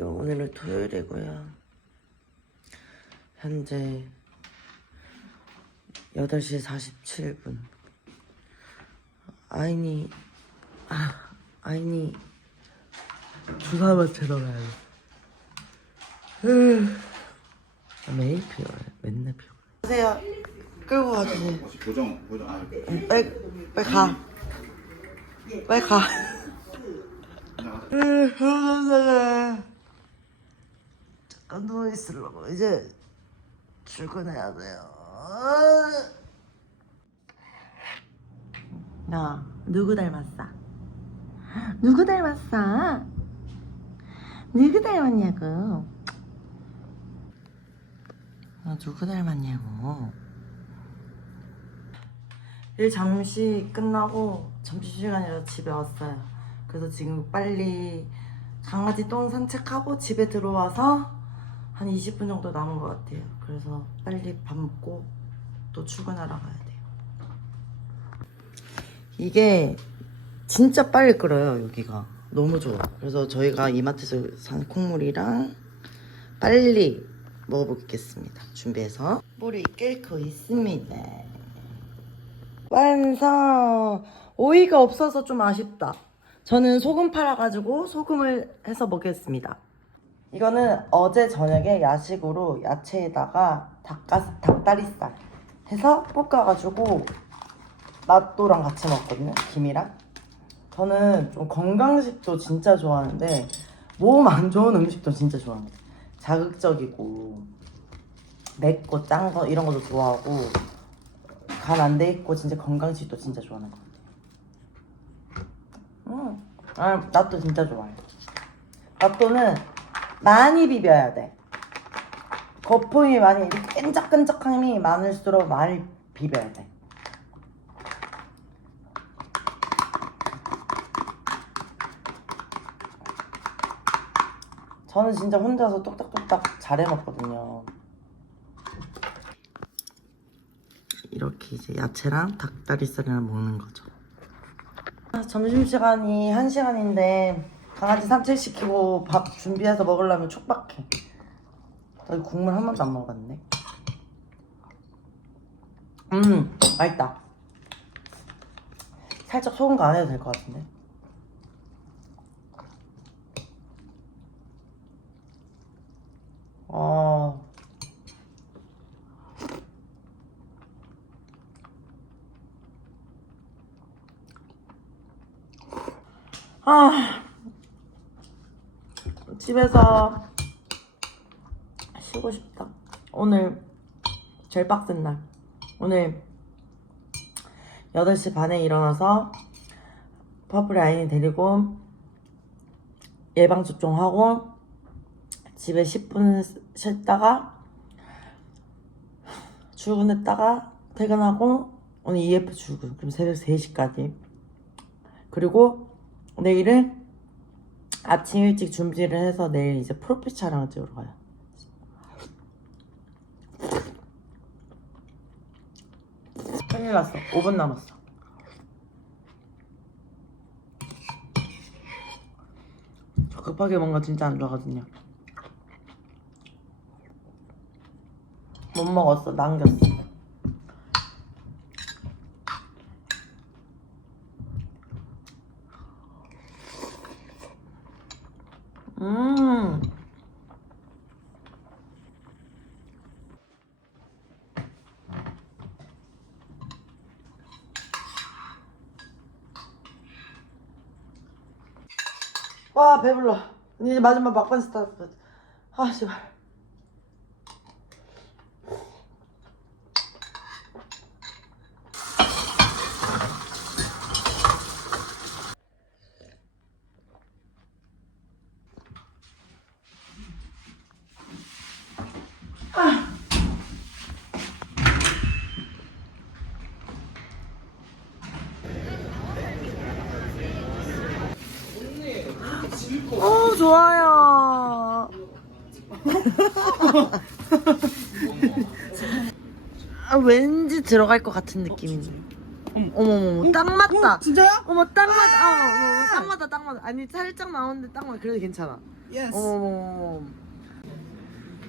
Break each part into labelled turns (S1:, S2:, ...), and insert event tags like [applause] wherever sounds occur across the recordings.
S1: 지금 오늘은 토요일이고요. 현재 8시 47분. 아이니, 아, 아이니 주사 맞으러. 으, 아, 매일 피곤해. 맨날 피곤해. 하세요. 끌고 가주세요.
S2: 고정 고정 아
S1: 응, 빨리, 빨리 가. 빨리 가. 으, 편안하네. 잠깐 누워 있으려고. 이제 출근해야 돼요. 야, 누구 닮았어? 누구 닮았어? 누구 닮았냐고? 아, 누구 닮았냐고? 일 잠시 끝나고 점심시간이라 집에 왔어요. 그래서 지금 빨리 강아지 똥 산책하고 집에 들어와서 한 20분 정도 남은 것 같아요. 그래서 빨리 밥 먹고 또 출근하러 가야 돼요. 이게 진짜 빨리 끓어요, 여기가. 너무 좋아. 그래서 저희가 이마트에서 산 콩물이랑 빨리 먹어보겠습니다. 준비해서. 물이 끓고 있습니다. 완성! 오이가 없어서 좀 아쉽다. 저는 소금 팔아가지고 소금을 해서 먹겠습니다. 이거는 어제 저녁에 야식으로 야채에다가 닭가, 닭다리살 해서 볶아가지고 낫또랑 같이 먹거든요. 김이랑. 저는 좀 건강식도 진짜 좋아하는데 몸 안 좋은 음식도 진짜 좋아합니다. 자극적이고 맵고 짠 거 이런 것도 좋아하고 간 안 돼 있고 진짜 건강식도 진짜 좋아하는 것 같아요. 음, 아, 낫또 진짜 좋아해요. 낫또는 많이 비벼야 돼. 거품이 많이 끈적끈적함이 많을수록 많이 비벼야 돼. 저는 진짜 혼자서 뚝딱뚝딱 잘 해먹거든요. 이렇게 이제 야채랑 닭다리살이랑 먹는 거죠. 아, 점심시간이 1시간인데 강아지 산책시키고 밥 준비해서 먹으려면 촉박해. 저희 국물 한 번도 안 먹었네. 음, 맛있다. 살짝 소금 간 해도 될 것 같은데. 어. 아. 집에서 쉬고 싶다. 오늘 제일 빡센 날. 오늘 8시 반에 일어나서 퍼플 아이니 데리고 예방접종하고 집에 10분 쉬다가 출근했다가 퇴근하고 오늘 EF 출근 그럼 새벽 3시까지 그리고 내일은 아침 일찍 준비를 해서 내일 이제 프로필 촬영을 찍으러 가요. 큰일 났어. 5분 남았어. 저 급하게 뭔가 진짜 안 좋아하거든요. 못 먹었어. 남겼어 음 와 배불러. 이제 마지막 막판 스타트. 아 씨발 어 좋아요. 아, 왠지 들어갈 것 같은 느낌이네. 어머머머, 딱 맞다.
S3: 진짜야?
S1: 어머, 딱 맞다. 어, 어머, 어머, 딱 맞다, 딱 맞다. 아니, 살짝 나오는데 딱 맞다. 그래도 괜찮아.
S2: Yes.
S1: 어머.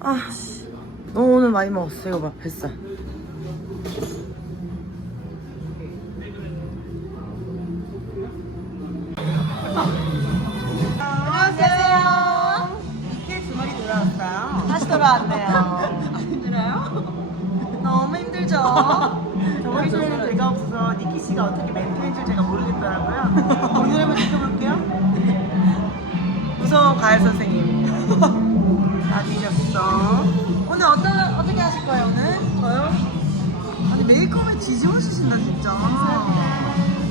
S1: 아, 씨. 너 오늘 많이 먹었어. 이거 봐, 뱃살. 돌아왔네요.
S2: 힘들어요? [laughs]
S1: 너무 힘들죠?
S2: 저번 주에는 배가 없어서 니키 씨가 어떻게 멘토인 줄 제가 모르겠더라고요. 오늘 한번 지켜볼게요.
S1: 무서운 과외 선생님. [laughs]
S2: 다 뒤졌어.
S1: 오늘 어떤, 어떻게 하실 거예요, 오늘?
S2: 저요? 아니 메이크업에 뒤집어주신다 진짜.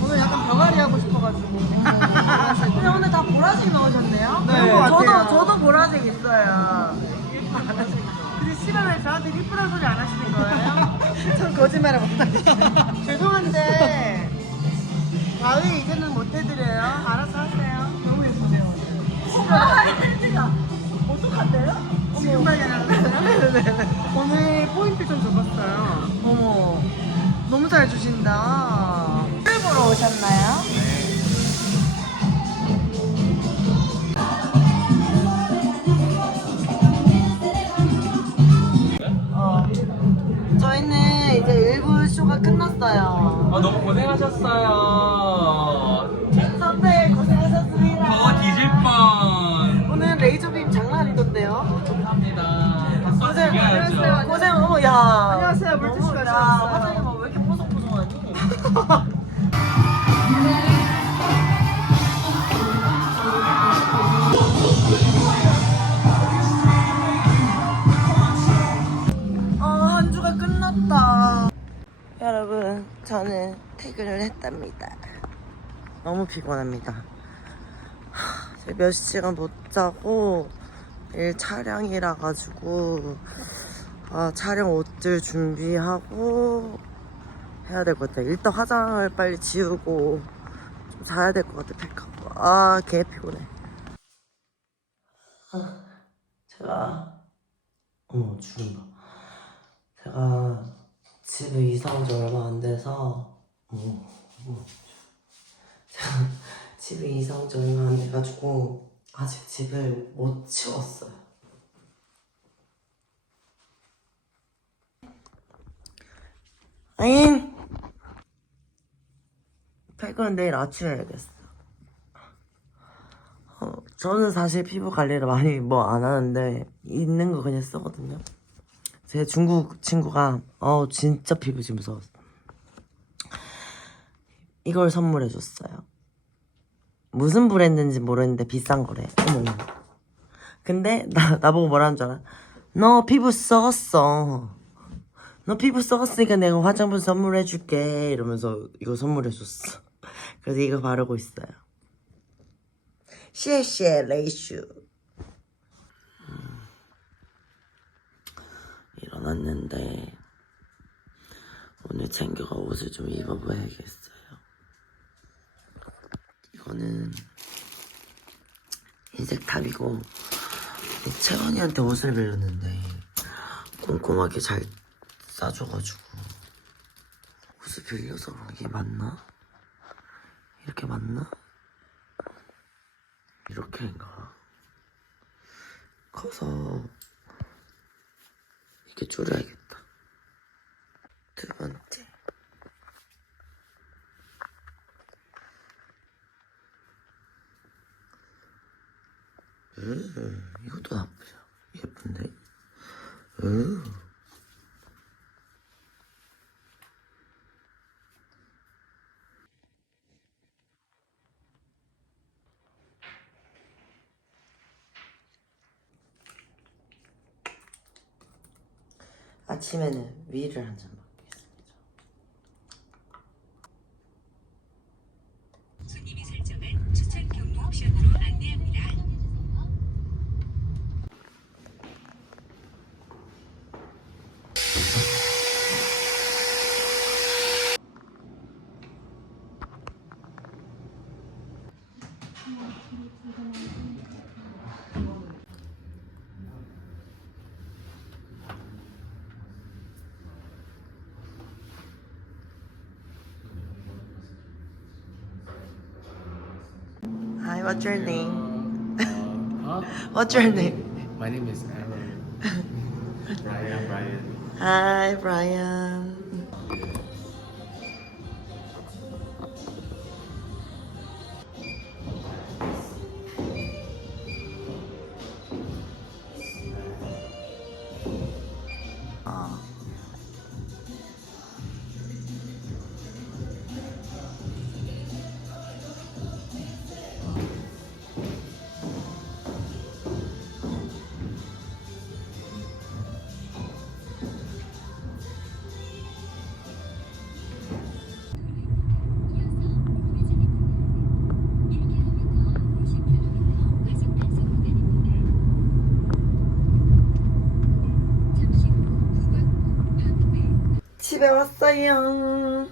S2: 오늘 약간 병아리 하고 싶어가지고. [laughs]
S1: 근데 오늘 다 보라색 넣으셨네요?
S2: 네. 저한테 이쁘다는 소리 안 하시는 거예요? [laughs]
S1: 전 거짓말을 못하겠어요.
S2: 죄송한데 가위 이제는 못 해드려요. 알아서 하세요. 너무 예쁘네요.
S1: 어떡한데요?
S2: 지금 발견하셨어요? 오늘 포인트 좀 줘봤어요.
S1: 어머.
S2: 너무 잘 주신다.
S1: 술 보러 오셨나요? 끝났어요.
S3: 아, 너무 고생하셨어요.
S1: 저는 퇴근을 했답니다. 너무 피곤합니다. 몇 시간 못 자고 일 촬영이라 가지고 아, 촬영 옷들 준비하고 해야 될 것 같아. 일단 화장을 빨리 지우고 좀 자야 될 것 같아. 팩하고. 아, 개 피곤해. 아, 제가 어머 죽은다. 제가 집에 이사 온 지 얼마 안 돼서 어머. 제가 [laughs] 집에 이사 온 지 얼마 안 돼가지고 아직 집을 못 치웠어요. 아잉 퇴근 내일 아침에 해야겠어. 어, 저는 사실 피부 관리를 많이 뭐 안 하는데 있는 거 그냥 쓰거든요. 제 중국 친구가 어 진짜 피부 지금 무서웠어. 이걸 선물해 줬어요. 무슨 브랜드인지 모르는데 비싼 거래. 어머. 근데 나 나보고 뭐라는 줄 알아? 너 피부 썩었어. 너 피부 썩었으니까 내가 화장품 선물해 줄게 이러면서 이거 선물해 줬어. 그래서 이거 바르고 있어요. 시에시에 레이슈. 음. 일어났는데 오늘 챙겨가 옷을 좀 입어봐야겠어요. 이거는 흰색 탑이고 채원이한테 옷을 빌렸는데 꼼꼼하게 잘 싸줘가지고 옷을 빌려서 이게 맞나? 이렇게 맞나? 이렇게인가? 커서 이렇게 줄여야겠다. 두 번째. 음, 이것도 나쁘지 않아. 예쁜데? 음. 아침에는 위를 한 잔 먹겠습니다.
S4: 손님이 설정한 추천 경로 옵션으로 안내합니다.
S1: What's your name?
S3: Uh, [laughs]
S1: What's your name?
S3: My name is Aaron. [laughs] Brian. Brian.
S1: Hi, Brian. 집에 왔어요.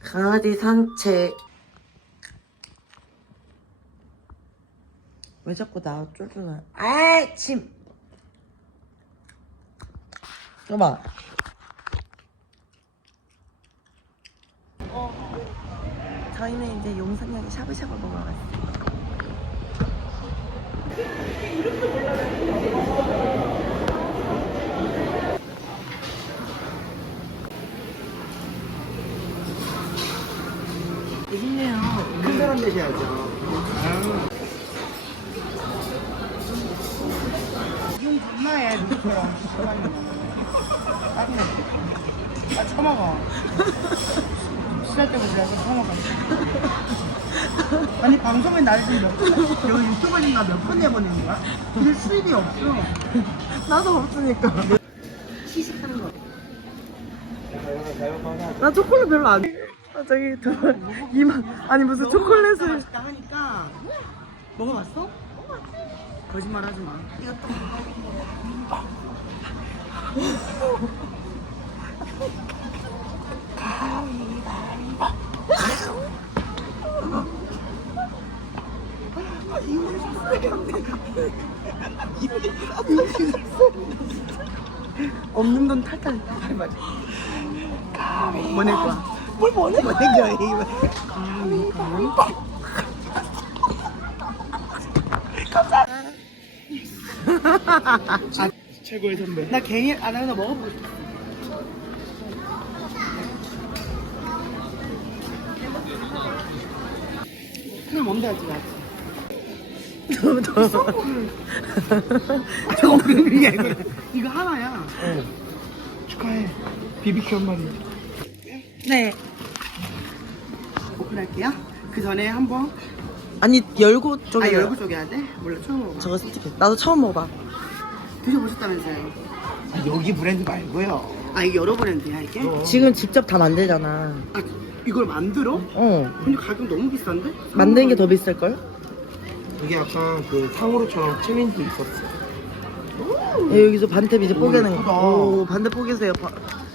S1: 강아지 산책. 왜 자꾸 나 쫄쫄해? 아이, 침! 잠깐만. 어, 저희는 이제 용산역에 샤브샤브 먹으러 갔어요.
S2: 큰 사람 되셔야죠. 이용 겁나 해, 누구처럼. 짜증나. 아, 처먹어. 때부터 처먹어. 아니, 방송에 나를 지금 몇 번, 여기 유튜버니까 몇번 내보내는 거야? 근데 수입이 없어.
S1: 나도 없으니까. 나 초콜릿 별로 안. 아 저기 두 이만 아니 무슨 초콜릿을
S2: 맛있다 하니까 먹어봤어? 거짓말 하지 마. 없는 돈 탈탈. 보낼 거야. 뭘? 보낼 거야. [laughs] 이거. 아, [laughs] 최고의 선배. 나 괜히 안 하나 먹어보고 싶어. 그럼 뭔데 하지 마. 저거 그게 아니고 이거 하나야. 축하해. 비비큐 한 마리.
S1: 네
S2: 오픈할게요. 그 전에 한번
S1: 아니 열고 쪽에
S2: 아 열고 쪼개야 돼? 몰라 처음 먹어.
S1: 저거 스티커 나도 처음 먹어봐
S2: 드셔보셨다면서요?
S5: 아, 여기 브랜드 말고요.
S2: 아 이게 여러 브랜드야 이게?
S1: 지금 직접 다 만들잖아
S2: 아 이걸 만들어?
S1: 어
S2: 근데 가격 너무 비싼데?
S1: 만드는 게 더 비쌀걸?
S5: 이게 약간 그 탕후루처럼 체민도 있었어.
S1: 예, 여기서 반탭 이제 뽀개는
S5: 예쁘다.
S1: 거. 오, 반대 뽀개세요. 바...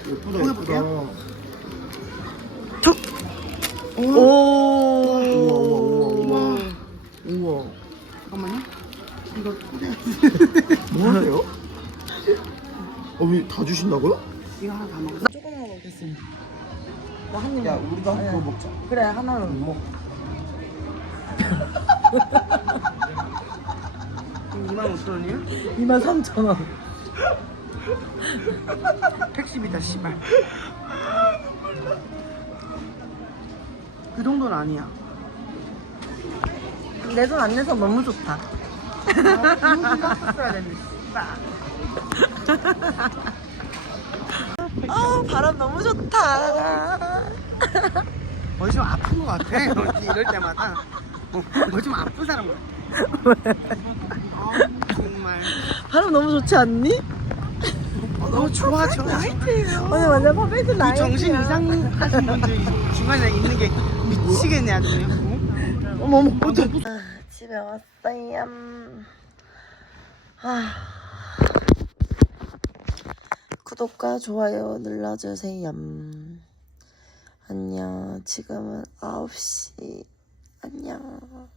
S5: 예쁘다.
S1: 톡! 오!
S5: 우와, 우와, 우와.
S1: 우와.
S2: 잠깐만요. 이거 꽂아야 [laughs]
S5: 뭐 하세요? 어, 왜다 주신다고요?
S2: 이거 하나 다 먹어.
S1: 조금 먹겠습니다. 나한 입.
S5: 야, 우리도 한 그거 먹자.
S1: 그래, 하나는 먹.
S2: 2만 5천 원이야?
S1: 2만 3천 원. [laughs]
S2: 택시비다 씨발. [laughs] 그 정도는 아니야.
S1: 내 돈 안 내서 너무 좋다. 아, 바람 너무 좋다.
S2: 어디 좀 아픈 것 같아. 이럴 때마다. 어, 뭐좀 아픈 사람 같아. 아 정말.
S1: 바람 너무 좋지 않니?
S2: 어, 너무 좋아 좋아.
S1: 오늘 완전 퍼펙트
S2: 그
S1: 나이트야.
S2: 정신 이상 하신 분들이 중간에 있는 게 미치겠네 아주.
S1: 어머, 어머, 어머. 아, 집에 왔어요. 아. 구독과 좋아요 눌러주세요. 안녕. 지금은 9시. 안녕.